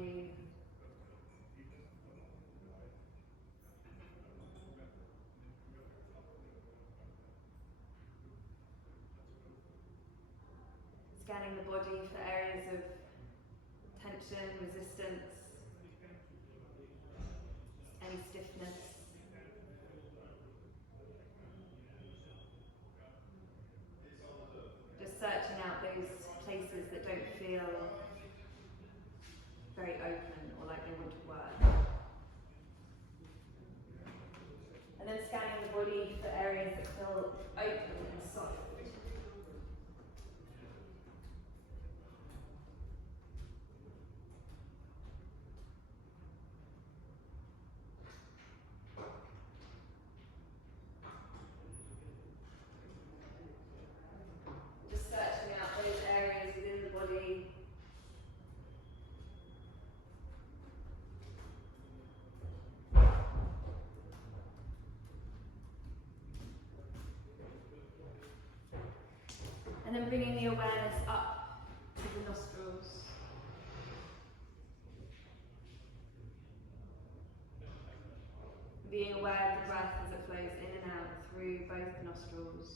you. Scanning the body for areas of tension, resistance, any stiffness. Just searching out those places that don't feel very open or like they want to work. And then scanning the body for areas that feel open and soft. Just searching out those areas within the body. And then bringing the awareness up to the nostrils. Being aware of the breath as it flows in and out through both the nostrils.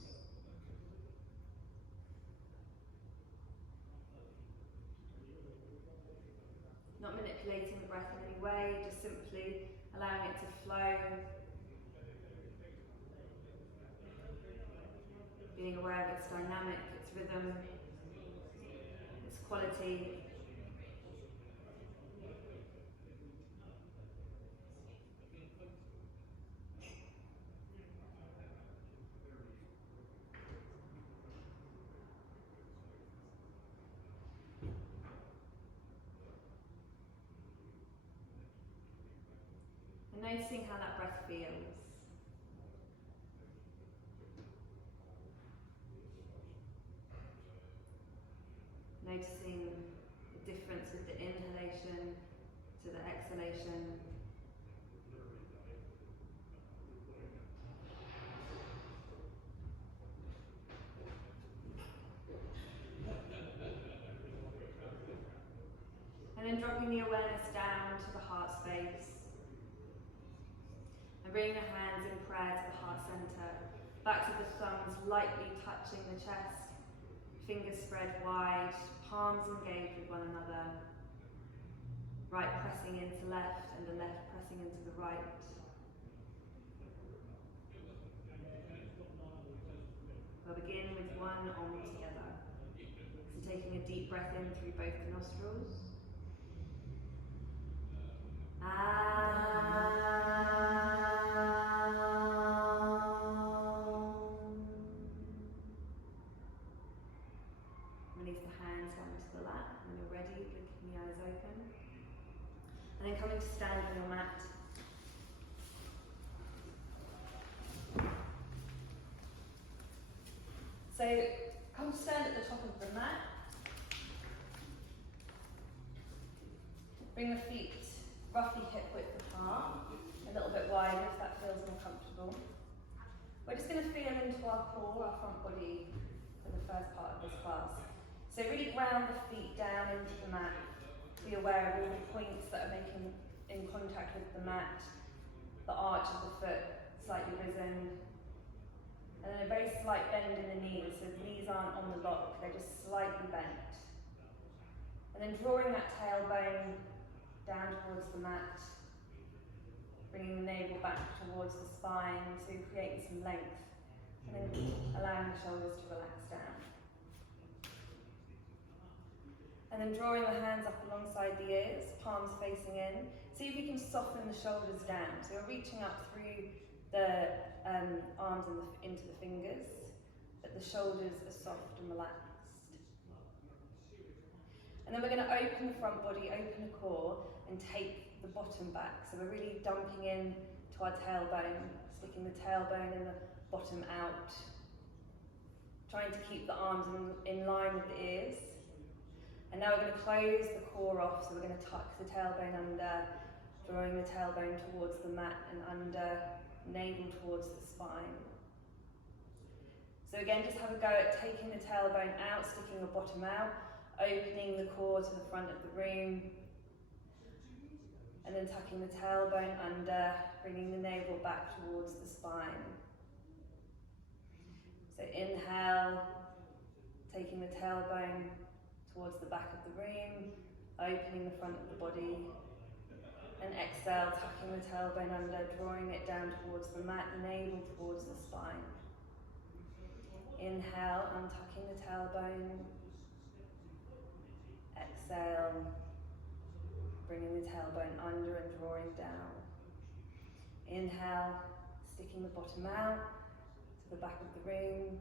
Not manipulating the breath in any way, just simply allowing it to flow. Being aware of its dynamic, its rhythm, its quality. And noticing how that breath feels. Noticing the difference with the inhalation to the exhalation. And then dropping the awareness down to the heart space. And bringing the hands in prayer to the heart center. Backs of the thumbs lightly touching the chest. Fingers spread wide, palms engaged with one another. Right pressing into left and the left pressing into the right. We'll begin with one arm together. So taking a deep breath in through both the nostrils. Release the hands down to the lap. When you're ready, blinking the eyes open. And then coming to stand on your mat. So come to stand at the top of the mat. Bring the feet roughly hip width apart, a little bit wider if that feels more comfortable. We're just going to feel into our core, our front body for the first part of this class. So really ground the feet down into the mat. Be aware of all the points that are making in contact with the mat, the arch of the foot slightly risen, and then a very slight bend in the knees, so the knees aren't on the lock, they're just slightly bent. And then drawing that tailbone down towards the mat, bringing the navel back towards the spine to create some length, and then allowing the shoulders to relax down. And then drawing the hands up alongside the ears, palms facing in. See if you can soften the shoulders down. So you're reaching up through the arms and into the fingers, but the shoulders are soft and relaxed. And then we're going to open the front body, open the core, and take the bottom back. So we're really dumping in to our tailbone, sticking the tailbone and the bottom out. Trying to keep the arms in line with the ears. And now we're going to close the core off, so we're going to tuck the tailbone under, drawing the tailbone towards the mat and under, navel towards the spine. So again, just have a go at taking the tailbone out, sticking the bottom out, opening the core to the front of the room, And then tucking the tailbone under, bringing the navel back towards the spine. So inhale, taking the tailbone towards the back of the room, opening the front of the body. And exhale, tucking the tailbone under, drawing it down towards the mat, navel towards the spine. Inhale, untucking the tailbone. Exhale, bringing the tailbone under and drawing down. Inhale, sticking the bottom out to the back of the room.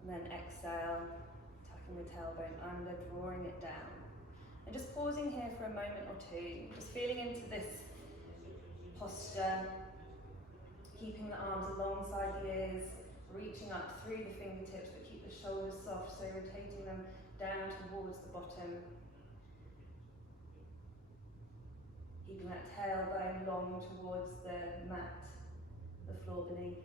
And then exhale, tucking the tailbone under, drawing it down. And just pausing here for a moment or two, just feeling into this posture, keeping the arms alongside the ears, reaching up through the fingertips, but keep the shoulders soft, so rotating them down towards the bottom. Keeping that tailbone long towards the mat, the floor beneath.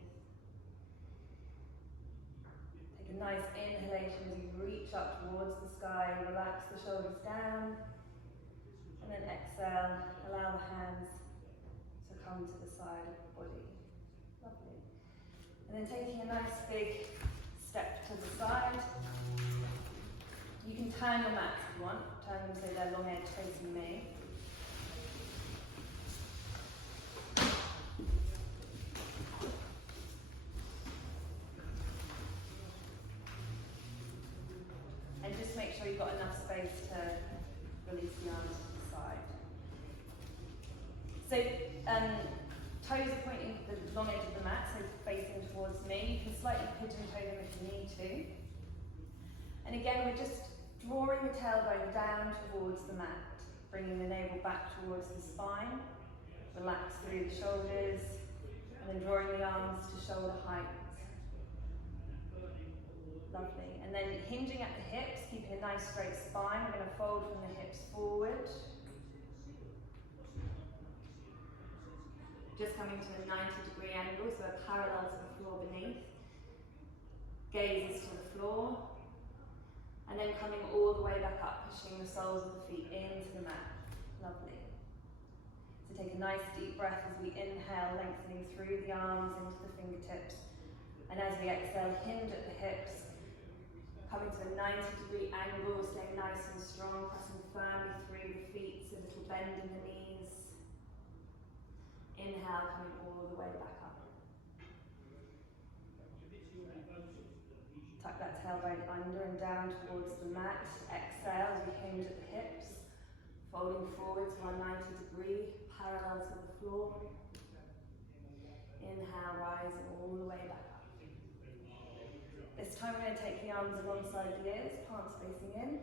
Take a nice inhalation as you reach up towards the sky, relax the shoulders down, and then exhale, allow the hands to come to the side of the body. Lovely. And then taking a nice big step to the side. You can turn your mats if you want, turn them so they're long edge facing me. And just make sure you've got enough space to release the arms to the side. So toes are pointing the long edge of the mat, so facing towards me. You can slightly pigeon toe them if you need to. And again, we're just drawing the tailbone down towards the mat, bringing the navel back towards the spine. Relax through the shoulders, and then drawing the arms to shoulder height. Lovely. And then hinging at the hips, keeping a nice straight spine. We're going to fold from the hips forward. Just coming to a 90-degree angle, so a parallel to the floor beneath. Gazes to the floor. And then coming all the way back up, pushing the soles of the feet into the mat. Lovely. So take a nice deep breath as we inhale, lengthening through the arms into the fingertips. And as we exhale, hinge at the hips, coming to a 90-degree angle, staying nice and strong, pressing firmly through the feet, so a little bend in the knees. Inhale, coming all the way back up. Tuck that tailbone under and down towards the mat. Exhale as we hinge at the hips, folding forward to our 90-degree, parallel to the floor. Inhale, rising all the way back up. This time we're going to take the arms alongside the ears, palms facing in.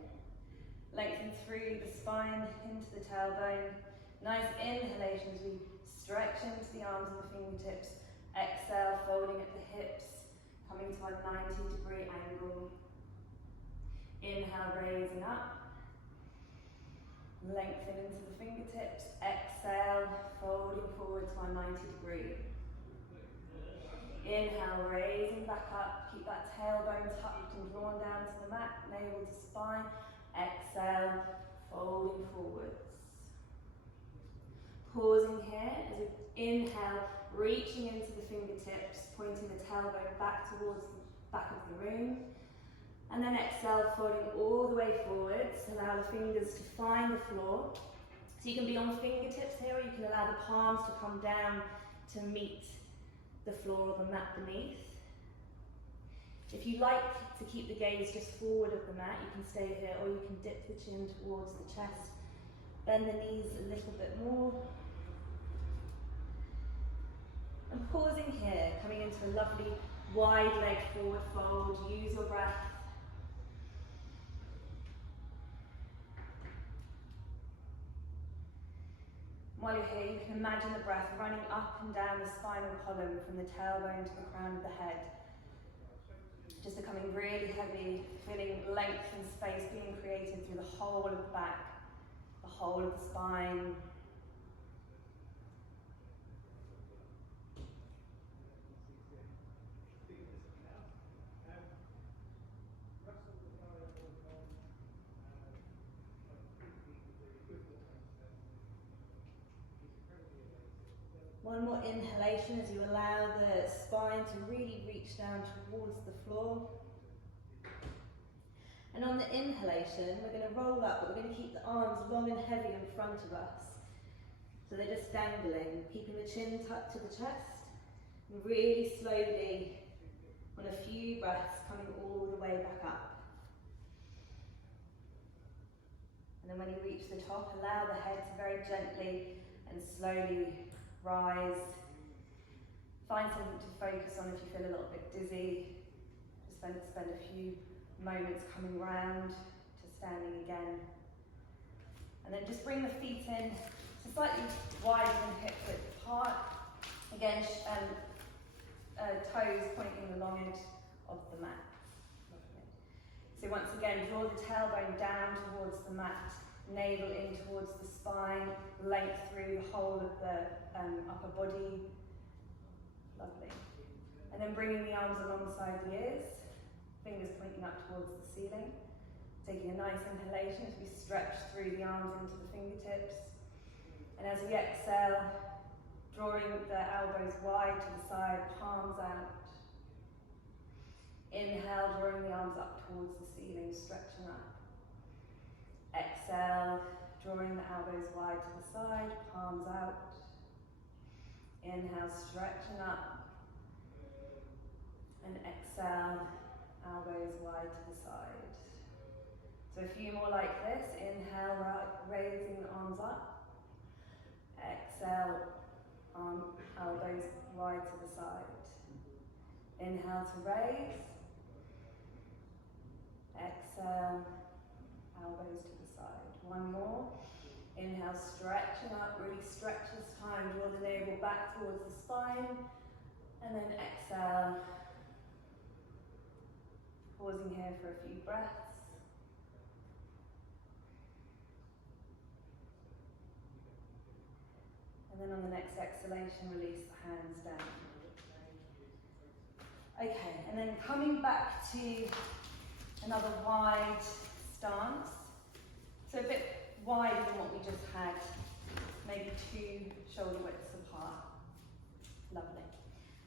Lengthen through the spine, into the tailbone. Nice inhalation as we stretch into the arms and the fingertips. Exhale, folding at the hips, coming to a 90-degree angle. Inhale, raising up. Lengthen into the fingertips. Exhale, folding forward to our 90-degree. Inhale, raising back up. Keep that tailbone tucked and drawn down to the mat, navel to spine. Exhale, folding forwards. Pausing here as we inhale, reaching into the fingertips, pointing the tailbone back towards the back of the room. And then exhale, folding all the way forwards. Allow the fingers to find the floor. So you can be on fingertips here, or you can allow the palms to come down to meet the floor or the mat beneath. If you like to keep the gaze just forward of the mat, you can stay here, or you can dip the chin towards the chest. Bend the knees a little bit more. And pausing here, coming into a lovely wide leg forward fold. Use your breath. While you're here, you can imagine the breath running up and down the spinal column from the tailbone to the crown of the head. Just becoming really heavy, feeling length and space being created through the whole of the back, the whole of the spine. One more inhalation as you allow the spine to really reach down towards the floor. And on the inhalation, we're going to roll up, but we're going to keep the arms long and heavy in front of us. So they're just dangling, keeping the chin tucked to the chest. And really slowly, on a few breaths, coming all the way back up. And then when you reach the top, allow the head to very gently and slowly rise. Find something to focus on if you feel a little bit dizzy. Just spend a few moments coming round to standing again. And then just bring the feet in to slightly wider than hip width apart. Again, toes pointing the long edge of the mat. Lovely. So once again, draw the tailbone down towards the mat, navel in towards the spine, length through the whole of the upper body. Lovely. And then bringing the arms alongside the ears, fingers pointing up towards the ceiling. Taking a nice inhalation as we stretch through the arms into the fingertips. And as we exhale, drawing the elbows wide to the side, palms out. Inhale, drawing the arms up towards the ceiling, stretching up. Exhale, drawing the elbows wide to the side, palms out. Inhale, stretching up. And exhale, elbows wide to the side. So a few more like this. Inhale, raising the arms up. Exhale, elbows wide to the side. Inhale to raise. Exhale, elbows to the side. One more. Inhale, stretching up, really stretch this time. Draw the navel back towards the spine. And then exhale. Pausing here for a few breaths. And then on the next exhalation, release the hands down. Okay, and then coming back to another wide stance. So a bit wider than what we just had, maybe 2 shoulder widths apart. Lovely.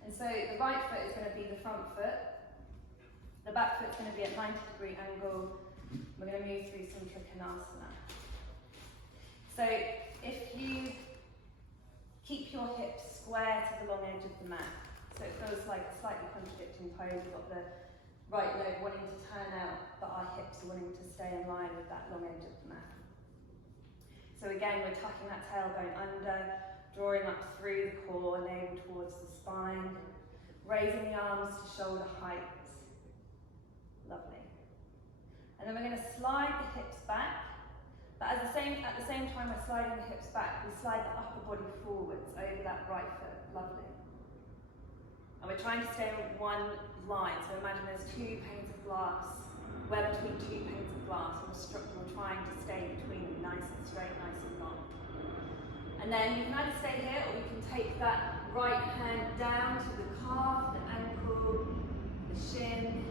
And so the right foot is going to be the front foot. The back foot's going to be at 90-degree angle. We're going to move through some Trikonasana. So if you keep your hips square to the long edge of the mat, so it feels like a slightly contradicting pose. We've got the right leg wanting to turn out, but our hips are wanting to stay in line with that long edge of the mat. So again, we're tucking that tailbone under, drawing up through the core, navel towards the spine, raising the arms to shoulder height. Lovely. And then we're going to slide the hips back, but at the same time we're sliding the hips back, we slide the upper body forwards over that right foot. Lovely. And we're trying to stay in one line, so imagine there's 2 panes of glass. We're between 2 panes of glass, and we're trying to stay between them, nice and straight, nice and long. And then you can either stay here, or we can take that right hand down to the calf, the ankle, the shin,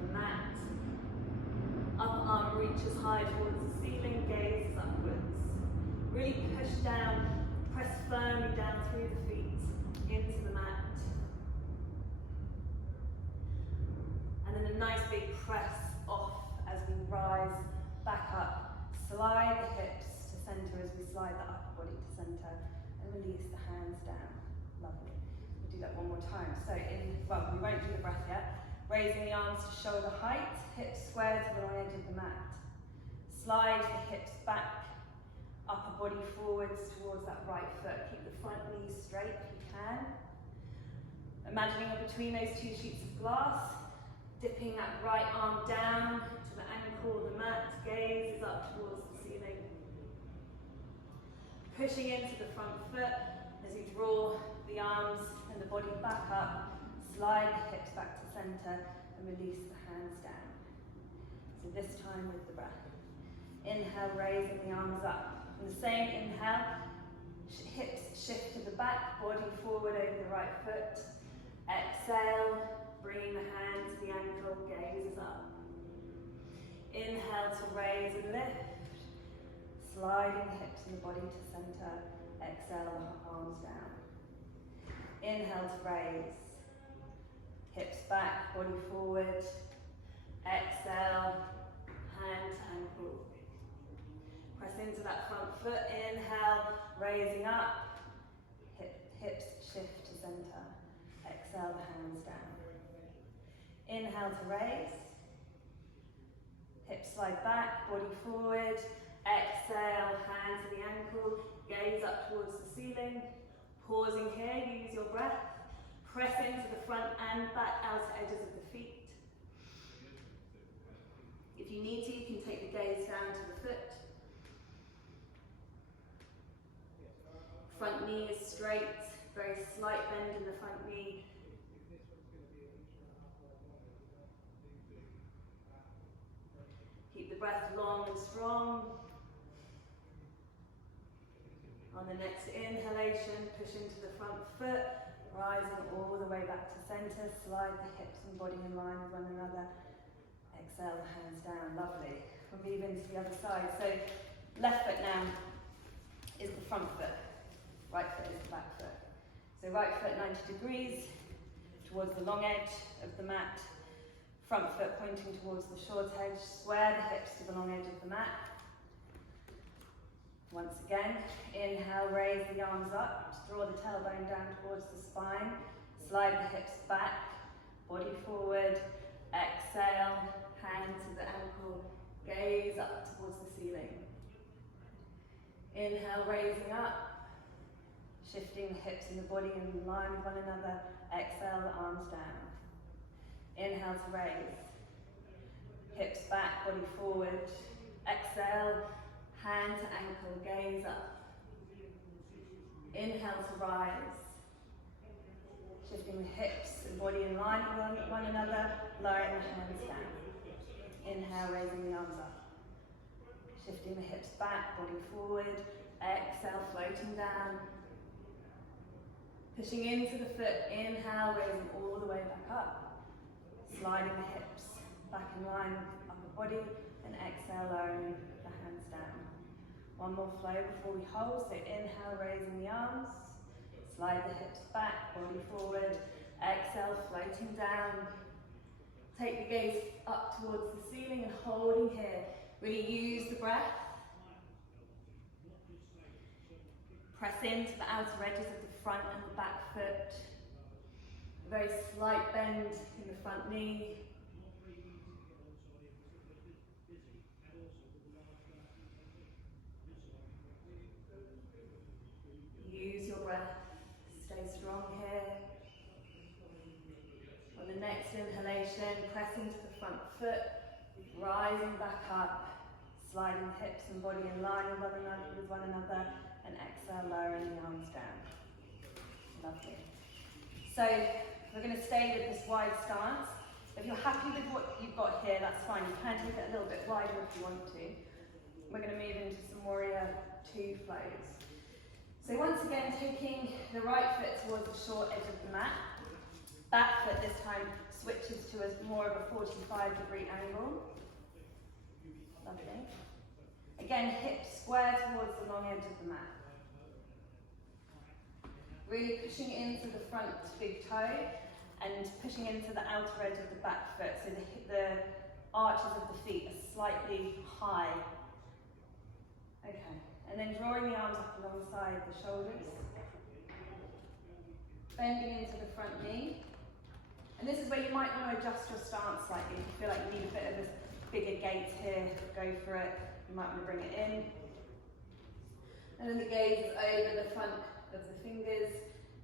the mat. Upper arm reaches high towards the ceiling, gaze upwards. Really push down, press firmly down through the feet, into the mat. And then a nice big press off as we rise back up. Slide the hips to center as we slide the upper body to center, and release the hands down. Lovely. We'll do that one more time. So we won't do the breath yet. Raising the arms to shoulder height, hips square to the long edge of the mat. Slide the hips back, upper body forwards towards that right foot. Keep the front knees straight if you can. Imagining that between those 2 sheets of glass, dipping that right arm down to the ankle, the mat, gaze is up towards the ceiling. Pushing into the front foot as you draw the arms and the body back up. Slide the hips back to center and release the hands down. So this time with the breath. Inhale, raising the arms up. And the same inhale, hips shift to the back, body forward over the right foot. Exhale, bringing the hand to the ankle, gaze is up. Inhale to raise and lift. Sliding the hips and the body to center. Exhale, arms down. Inhale to raise. Hips back, body forward. Exhale, hand to ankle. Press into that front foot. Inhale, raising up. Hips shift to center. Exhale, the hands down. Inhale to raise. Hips slide back, body forward. Exhale, hand to the ankle. Gaze up towards the ceiling. Pausing here, use your breath. Press into the front and back outer edges of the feet. If you need to, you can take the gaze down to the foot. Front knee is straight, very slight bend in the front knee. Keep the breath long and strong. On the next inhalation, push into the front foot, rising all the way back to center. Slide the hips and body in line with one another. Exhale, the hands down. Lovely. We'll move into the other side. So left foot now is the front foot. Right foot is the back foot. So right foot 90 degrees towards the long edge of the mat. Front foot pointing towards the short edge. Square the hips to the long edge of the mat. Once again, inhale, raise the arms up. Draw the tailbone down towards the spine. Slide the hips back. Body forward. Exhale, hand to the ankle. Gaze up towards the ceiling. Inhale, raising up. Shifting the hips and the body in line with one another. Exhale, the arms down. Inhale to raise. Hips back, body forward. Exhale, hand to ankle, gaze up. Inhale to rise. Shifting the hips and body in line with one another. Lowering the hands down. Inhale, raising the arms up. Shifting the hips back, body forward. Exhale, floating down. Pushing into the foot, inhale, raising all the way back up. Sliding the hips back in line with the upper body, and exhale, lowering the hands down. One more flow before we hold, so inhale, raising the arms. Slide the hips back, body forward. Exhale, floating down. Take the gaze up towards the ceiling and holding here. Really use the breath. Press into the outer edges of the front and the back foot. A very slight bend in the front knee. Use your breath. Stay strong here. On the next inhalation, press into the front foot, rising back up, sliding the hips and body in line with one another, and exhale, lowering the arms down. Lovely. So we're going to stay with this wide stance. If you're happy with what you've got here, that's fine. You can take it a little bit wider if you want to. We're going to move into some Warrior 2 flows. So once again, taking the right foot towards the short edge of the mat. Back foot this time switches to more of a 45-degree angle. Lovely. Again, hips square towards the long edge of the mat. Really pushing into the front big toe and pushing into the outer edge of the back foot, so the arches of the feet are slightly high. Okay, and then drawing the arms up alongside the shoulders. Bending into the front knee. And this is where you might want to adjust your stance slightly. If you feel like you need a bit of a bigger gait here, go for it. You might want to bring it in. And then the gaze is over the front of the fingers.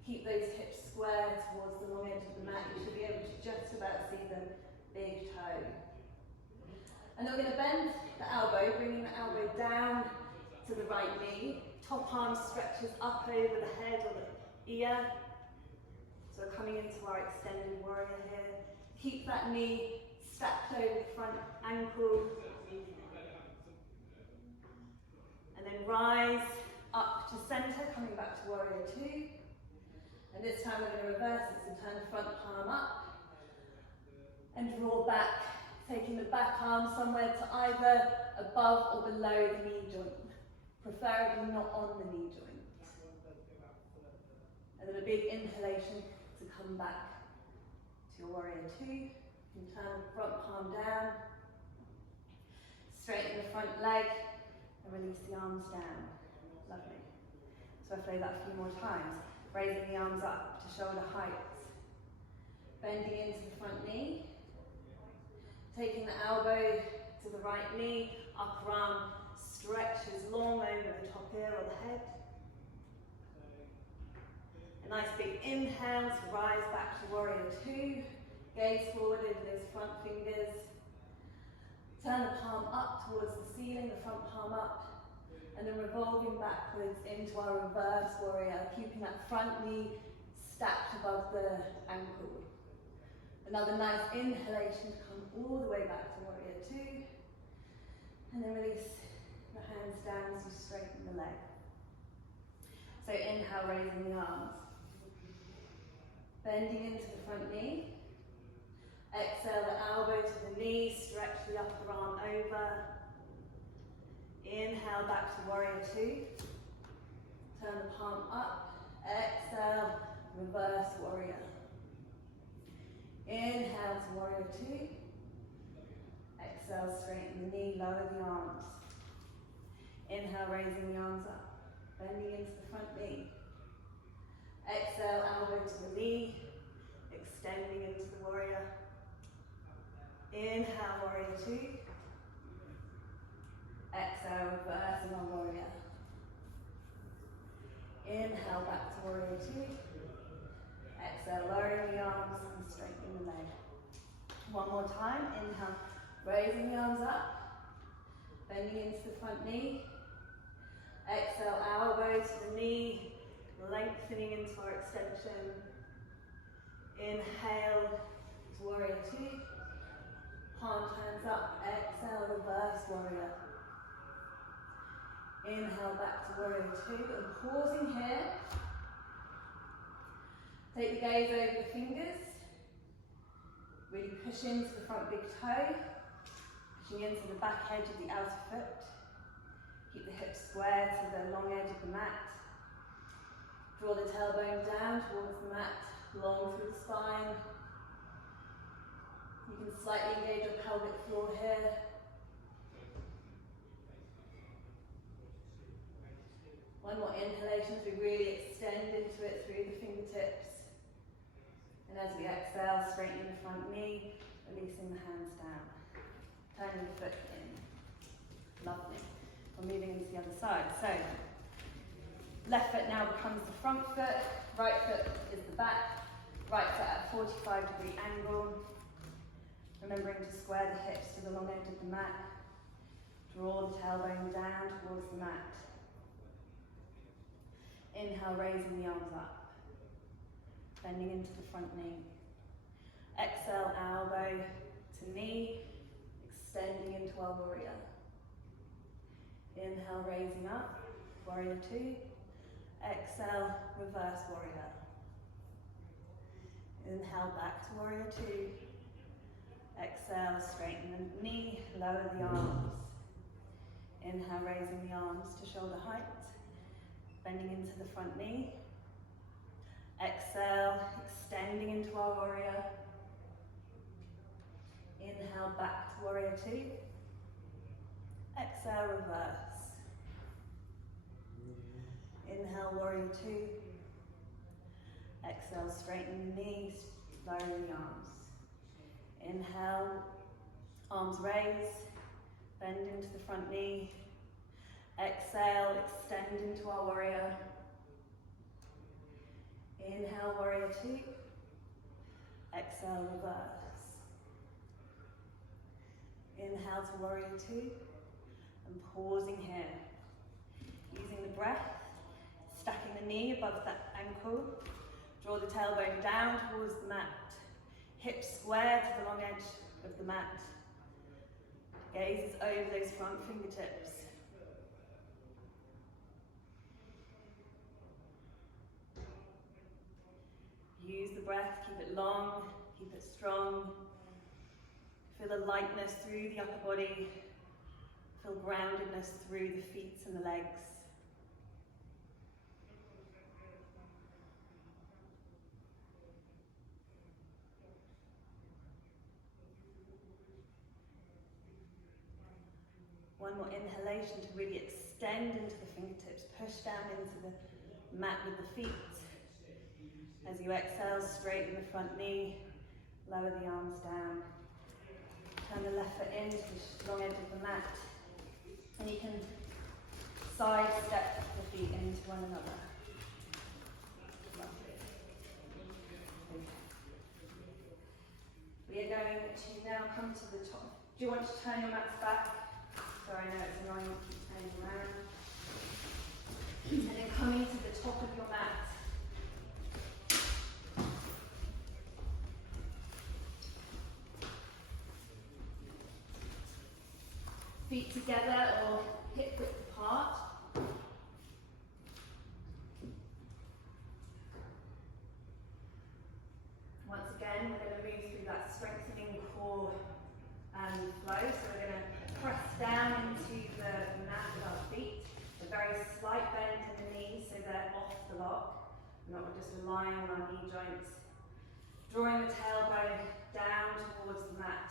Keep those hips square towards the long edge of the mat. You should be able to just about see the big toe. And then we're going to bend the elbow, bringing the elbow down to the right knee. Top arm stretches up over the head or the ear. So we're coming into our extended warrior here. Keep that knee stacked over the front ankle. And then rise up to center, coming back to Warrior 2. And this time we're going to reverse it, so turn the front palm up and draw back, taking the back arm somewhere to either above or below the knee joint, preferably not on the knee joint. And then a big inhalation to come back to your warrior two. You can turn the front palm down, straighten the front leg, and release the arms down. Lovely. So I play that a few more times. Raising the arms up to shoulder height. Bending into the front knee. Taking the elbow to the right knee, upper arm stretches long over the top ear or the head. A nice big inhale to rise back to warrior two. Gaze forward over those front fingers. Turn the palm up towards the ceiling, the front palm up. And then revolving backwards into our reverse warrior, keeping that front knee stacked above the ankle. Another nice inhalation to come all the way back to warrior two. And then release the hands down as you straighten the leg. So inhale, raising the arms. Bending into the front knee. Exhale the elbow to the knee, stretch the upper arm over. Inhale back to warrior two. Turn the palm up. Exhale, reverse warrior. Inhale to warrior two. Exhale, straighten the knee, lower the arms. Inhale, raising the arms up. Bending into the front knee. Exhale, elbow to the knee. Extending into the warrior. Inhale, warrior two. Exhale, reversing on warrior. Inhale, back to warrior two. Exhale, lowering the arms and straightening the leg. One more time. Inhale, raising the arms up. Bending into the front knee. Exhale, elbow to the knee. Lengthening into our extension. Inhale to warrior two. Palm turns up. Exhale, reverse warrior. Inhale back to warrior two. And pausing here. Take the gaze over the fingers. Really push into the front big toe. Pushing into the back edge of the outer foot. Keep the hips square to the long edge of the mat. Draw the tailbone down towards the mat, long through the spine. You can slightly engage your pelvic floor here. One more inhalation as we really extend into it through the fingertips. And as we exhale, straightening the front knee, releasing the hands down. Turning the foot in. Lovely. We're moving into the other side. So, left foot now becomes the front foot, right foot is the back, right foot at a 45-degree angle. Remembering to square the hips to the long edge of the mat. Draw the tailbone down towards the mat. Inhale, raising the arms up. Bending into the front knee. Exhale, elbow to knee, extending into our warrior. Inhale, raising up, warrior two. Exhale, reverse warrior. Inhale, back to warrior two. Exhale, straighten the knee, lower the arms. Inhale, raising the arms to shoulder height. Bending into the front knee. Exhale, extending into our warrior. Inhale, back to warrior two. Exhale, reverse. Inhale, warrior two. Exhale, straighten the knees, lower the arms. Inhale, arms raise, bend into the front knee. Exhale, extend into our warrior. Inhale, warrior two. Exhale, reverse. Inhale to warrior two. And pausing here. Using the breath, stacking the knee above that ankle. Draw the tailbone down towards the mat. Hips square to the long edge of the mat. Gaze is over those front fingertips. Use the breath, keep it long, keep it strong. Feel the lightness through the upper body. Feel groundedness through the feet and the legs. One more inhalation to really extend into the fingertips, push down into the mat with the feet. As you exhale, straighten the front knee, lower the arms down. Turn the left foot into the long edge of the mat. And you can side step the feet into one another. We are going to now come to the top. Do you want to turn your mats back? Sorry, I know it's annoying to keep turning around. And then coming to the top of your mat. Feet together or hip width apart. Once again, we're going to move through that strengthening core flow. So we're going to press down into the mat with our feet. A very slight bend in the knees so they're off the lock. We're not just relying on our knee joints. Drawing the tailbone down towards the mat,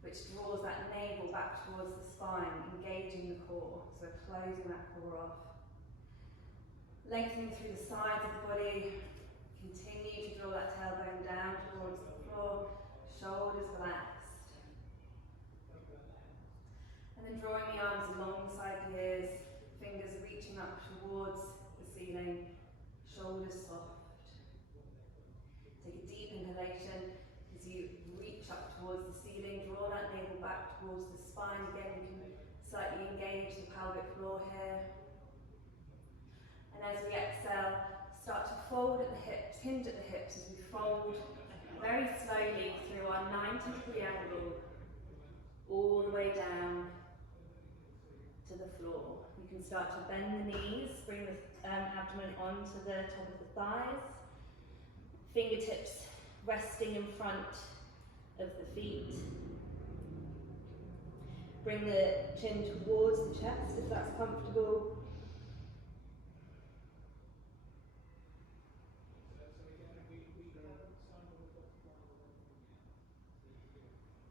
which draws that navel back towards the spine, engaging the core. So we're closing that core off. Lengthening through the sides of the body. Continue to draw that tailbone down towards the floor. Shoulders relaxed. And then drawing the arms alongside the ears. Fingers reaching up towards the ceiling. Shoulders soft. Take a deep inhalation as you reach up towards the ceiling. Draw that navel back towards the spine. Again, you can slightly engage the pelvic floor here. And as we exhale, start to fold at the hips, hinge at the hips as we fold very slowly through our 90-degree angle all the way down to the floor. You can start to bend the knees, bring the abdomen onto the top of the thighs. Fingertips resting in front of the feet. Bring the chin towards the chest if that's comfortable.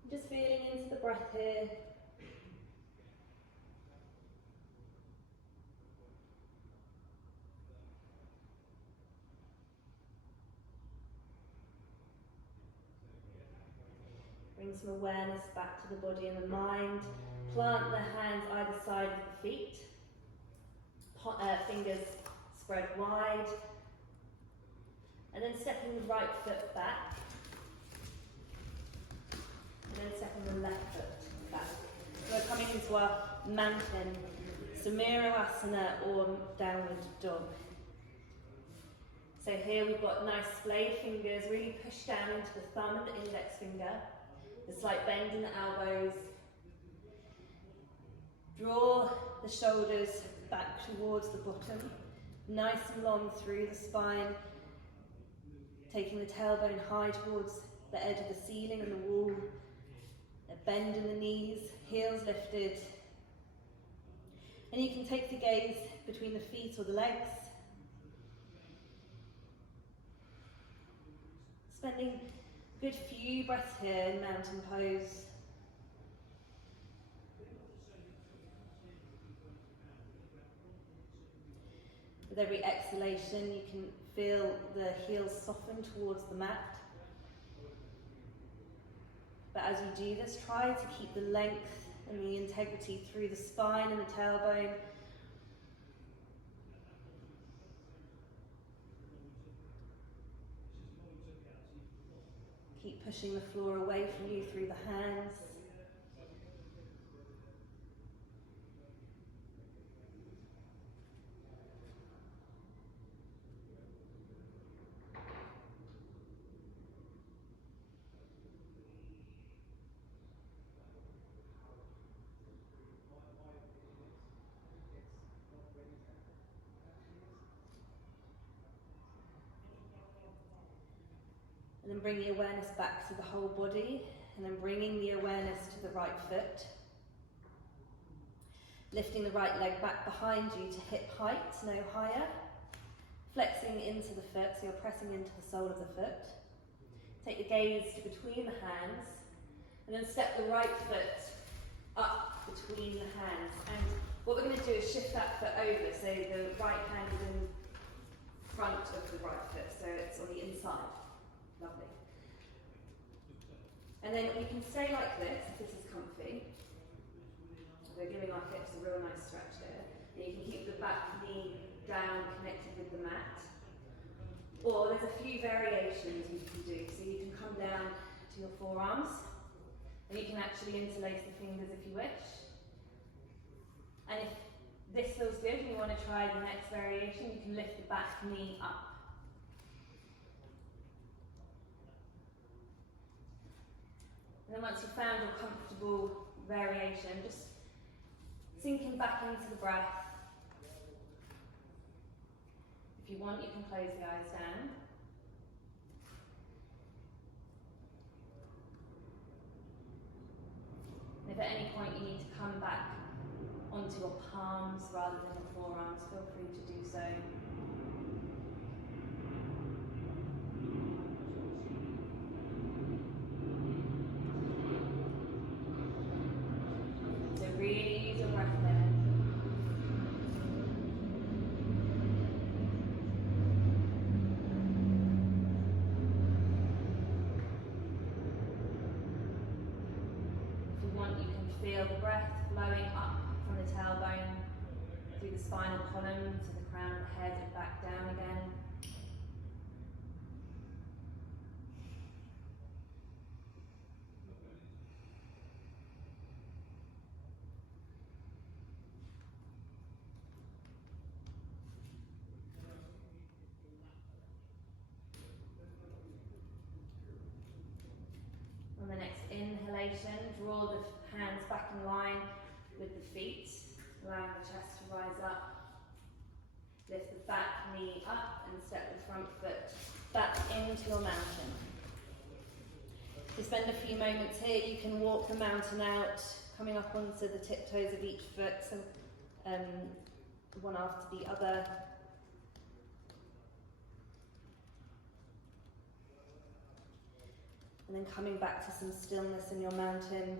Just feeling into the breath here. Bring some awareness back to the body and the mind. Plant the hands either side of the feet. Fingers spread wide. And then stepping the right foot back. And then stepping the left foot back. We're coming into our mountain, Samirasana or downward dog. So here we've got nice splayed fingers, really push down into the thumb and the index finger. The slight bend in the elbows. Draw the shoulders back towards the bottom, nice and long through the spine, taking the tailbone high towards the edge of the ceiling and the wall. A bend in the knees, heels lifted. And you can take the gaze between the feet or the legs. Spending a good few breaths here in mountain pose. With every exhalation, you can feel the heels soften towards the mat. But as you do this, try to keep the length and the integrity through the spine and the tailbone. Keep pushing the floor away from you through the hands. And then bring the awareness back to the whole body, and then bringing the awareness to the right foot. Lifting the right leg back behind you to hip height, no higher. Flexing into the foot, so you're pressing into the sole of the foot. Take the gaze to between the hands, and then step the right foot up between the hands. And what we're going to do is shift that foot over, so the right hand is in front of the right foot, so it's on the inside. Lovely. And then we can stay like this, if this is comfy. We're giving our hips a real nice stretch here. And you can keep the back knee down, connected with the mat. Or there's a few variations you can do. So you can come down to your forearms, and you can actually interlace the fingers if you wish. And if this feels good and you want to try the next variation, you can lift the back knee up. And then once you've found your comfortable variation, just sinking back into the breath. If you want, you can close the eyes down. And if at any point you need to come back onto your palms rather than your forearms, feel free to do so. So really use your breath there. If you want, you can feel the breath flowing up from the tailbone through the spinal column to the crown of the head and back down again. On the next inhalation, draw the hands back in line with the feet, allowing the chest to rise up. Lift the back knee up and step the front foot back into your mountain. To spend a few moments here, you can walk the mountain out, coming up onto the tiptoes of each foot, so one after the other. And then coming back to some stillness in your mountain.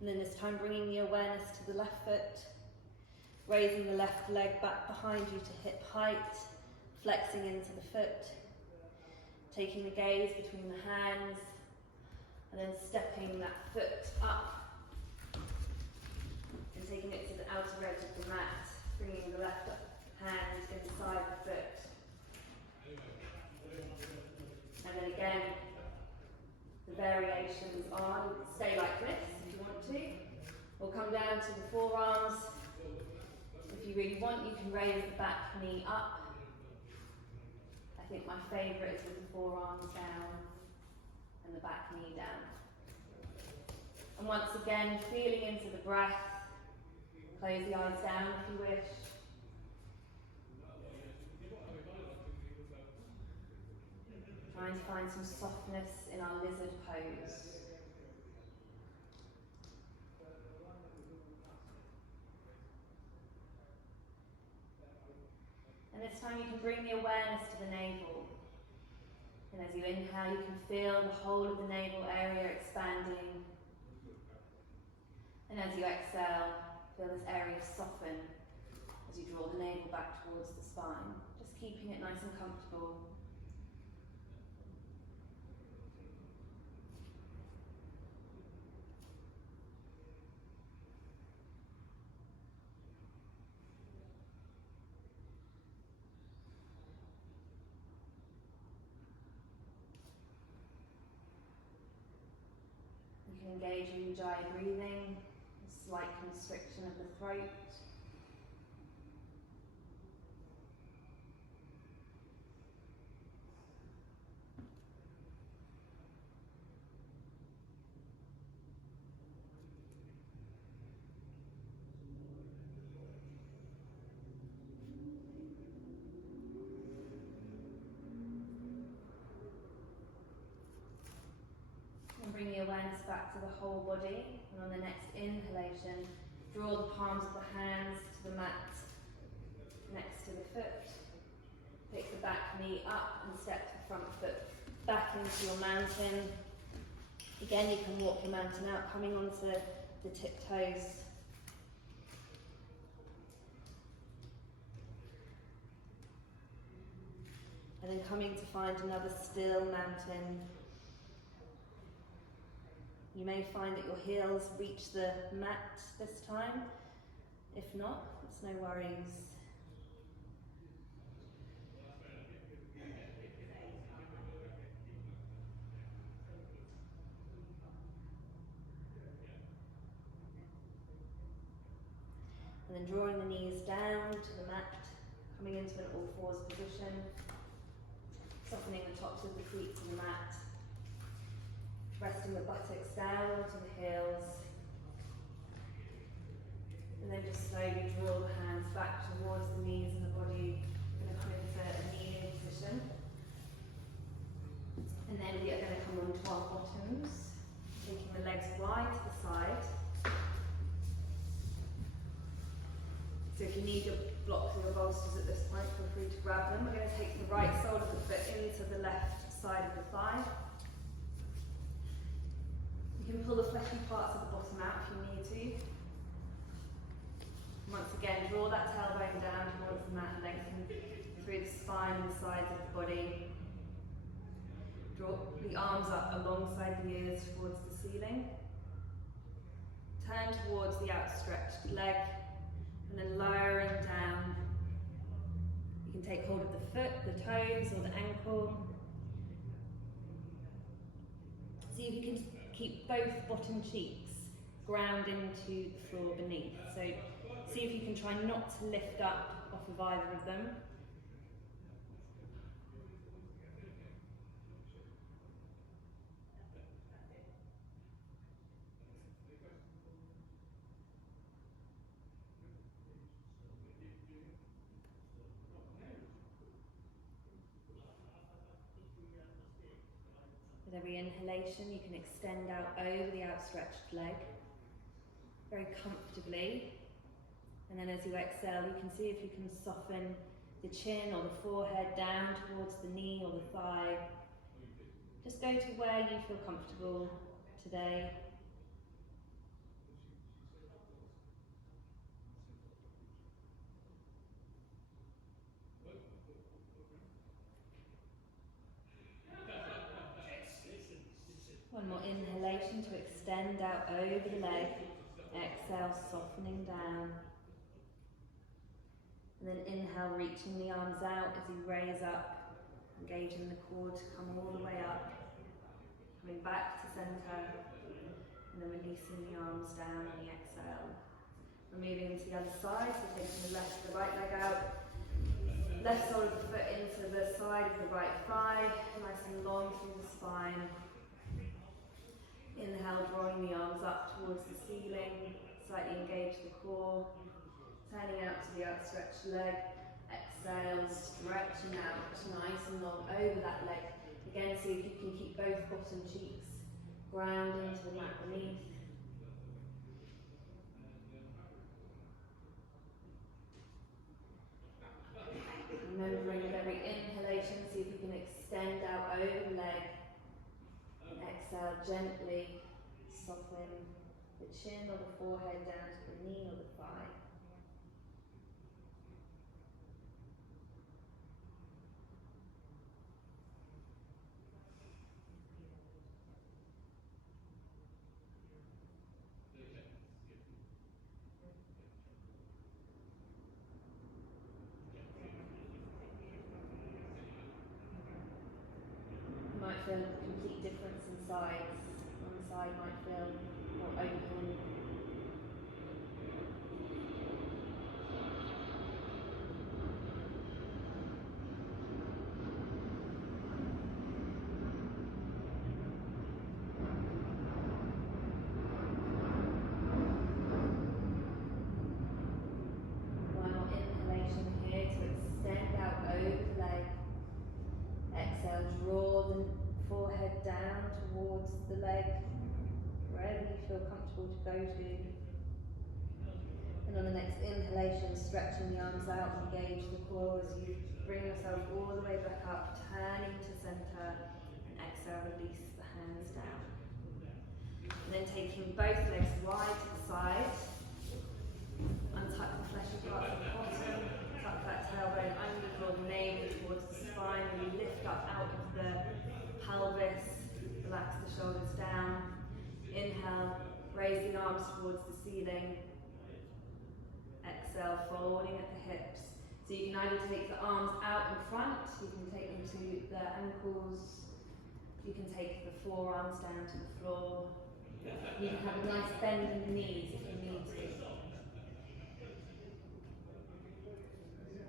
And then this time bringing the awareness to the left foot, raising the left leg back behind you to hip height, flexing into the foot, taking the gaze between the hands, and then stepping that foot up and taking it to the outer edge of the mat, bringing the left hand inside the foot. And then again, the variations are, stay like this if you want to, or come down to the forearms. If you really want, you can raise the back knee up. I think my favourite is with the forearms down and the back knee down. And once again, feeling into the breath, close the eyes down if you wish. Trying to find some softness in our lizard pose. And this time you can bring the awareness to the navel. And as you inhale, you can feel the whole of the navel area expanding. And as you exhale, feel this area soften as you draw the navel back towards the spine. Just keeping it nice and comfortable. Engage in Ujjayi breathing, a slight constriction of the throat. Bring the awareness back to the whole body, and on the next inhalation, draw the palms of the hands to the mat next to the foot. Pick the back knee up and step the front foot back into your mountain. Again, you can walk your mountain out, coming onto the tiptoes. And then coming to find another still mountain. You may find that your heels reach the mat this time. If not, it's no worries. And then drawing the knees down to the mat, coming into an all fours position, softening the tops of the feet to the mat, resting the buttocks down to the heels, and then just slowly draw the hands back towards the knees and the body. We're going to come into a kneeling position, and then we are going to come onto our bottoms, taking the legs wide to the side. So if you need your blocks or your bolsters at this point, feel free to grab them. We're going to take the right sole of the foot into the left side of the thigh. You can pull the fleshy parts of the bottom out if you need to. Once again, draw that tailbone down towards the mat, lengthen through the spine and the sides of the body. Draw the arms up alongside the ears towards the ceiling. Turn towards the outstretched leg. And then lowering down, you can take hold of the foot, the toes or the ankle. See if you can keep both bottom cheeks ground into the floor beneath. So see if you can try not to lift up off of either of them. With every inhalation, you can extend out over the outstretched leg very comfortably. And then as you exhale, you can see if you can soften the chin or the forehead down towards the knee or the thigh. Just go to where you feel comfortable today. One more inhalation to extend out over the leg. Exhale, softening down. And then inhale, reaching the arms out as you raise up, engaging the core to come all the way up. Coming back to centre, and then releasing the arms down on the exhale. We're moving into the other side, so taking the right leg out. Left sole of the foot into the side of the right thigh, nice and long through the spine. Inhale, drawing the arms up towards the ceiling, slightly engage the core, turning out to the outstretched leg. Exhale, stretching out, nice and long over that leg. Again, see if you can keep both bottom cheeks ground into the mat beneath. Remembering with every inhalation, see if you can extend out over the leg. Exhale, gently soften the chin or the forehead down to the knee or the thigh. You might feel a complete difference in sides. One side might feel more open. One more inhalation here to extend out over the leg. Exhale, draw the forehead down towards the leg, wherever you feel comfortable to go to. And on the next inhalation, stretching the arms out, engage the core as you bring yourself all the way back up, turning to centre, and exhale, release the hands down. And then taking both legs wide to the side. Untuck the fleshy parts at the bottom. Tuck that tailbone under, draw the navel towards the spine. Really lift up out of the pelvis. Relax the shoulders down. Inhale, raise the arms towards the ceiling. Exhale, folding at the hips. So you can either take the arms out in front, you can take them to the ankles, you can take the forearms down to the floor. You can have a nice bend in the knees if you need to.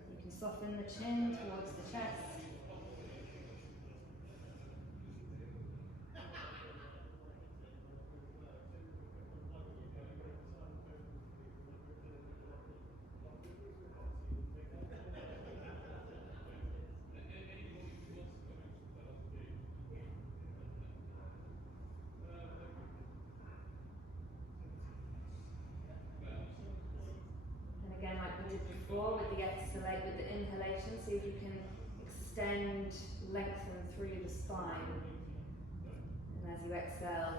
You can soften the chin towards the chest. Again, like we did before with the inhalation, see if you can extend, lengthen through the spine. And as you exhale,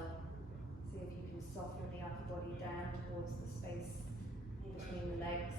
see if you can soften the upper body down towards the space between the legs.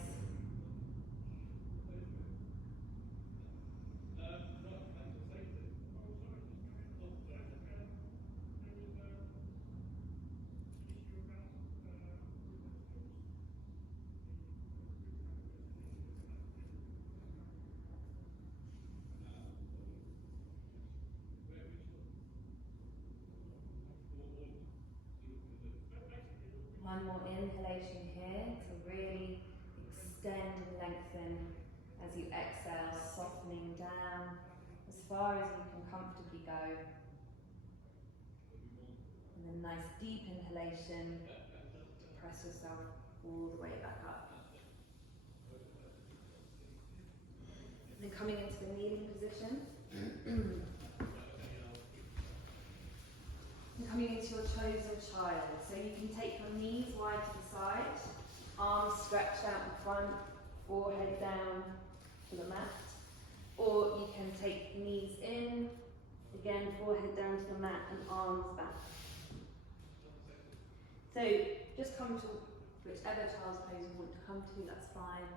One more inhalation here to really extend and lengthen as you exhale, softening down as far as you can comfortably go. And then nice deep inhalation to press yourself all the way back up. And then coming into the kneeling position. And coming into your chosen child. So you can take your knees wide to the side, arms stretched out in front, forehead down to the mat. Or you can take knees in, again forehead down to the mat and arms back. So just come to whichever child's pose you want to come to, that's fine.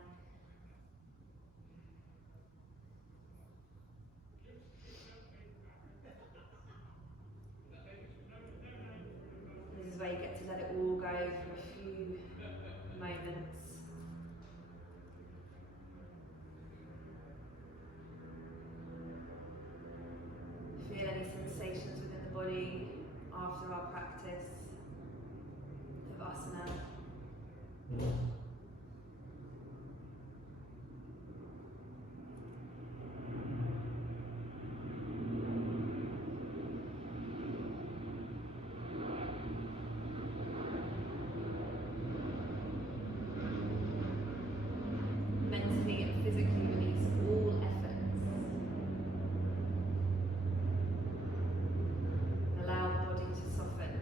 This is where you get to let it all go for a few moments. Feel any sensations within the body after our practice of asana. Mentally and physically release all efforts. Allow the body to soften.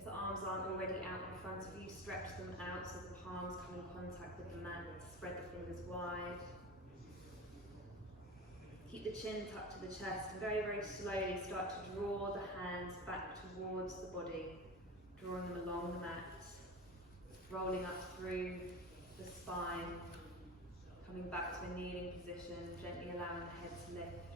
If the arms aren't already out in front of you, stretch them out so the palms come in contact with the mat. Spread the fingers wide. Keep the chin tucked to the chest, and very, very slowly start to draw the hands back towards the body, drawing them along the mat, rolling up through the spine, coming back to a kneeling position, gently allowing the head to lift.